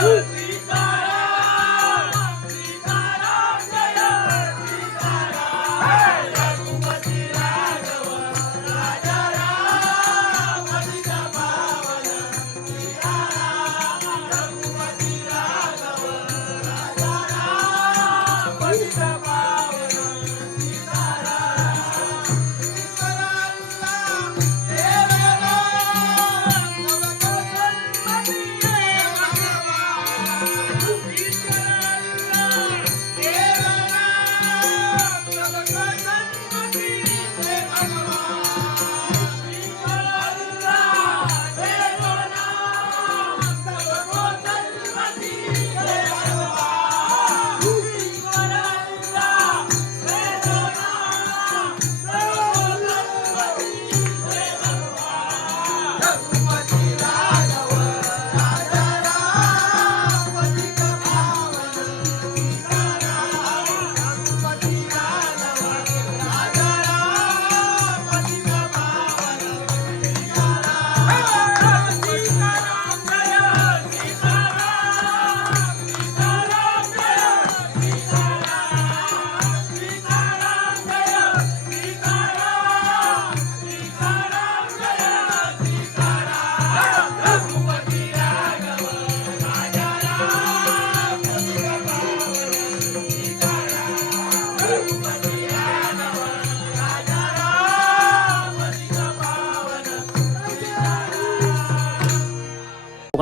Woo!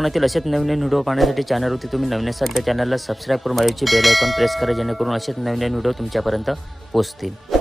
कोकणातील असेच नवीन नवीन video पाहण्यासाठी चॅनलवरती तुम्ही नवीन असाल तर चॅनलला सबस्क्राईब करून माझ्याची बेल आयकॉन प्रेस करा जेणेकरून असेच नवीन नवीन व्हिडिओ तुमच्यापर्यंत पोहोचतील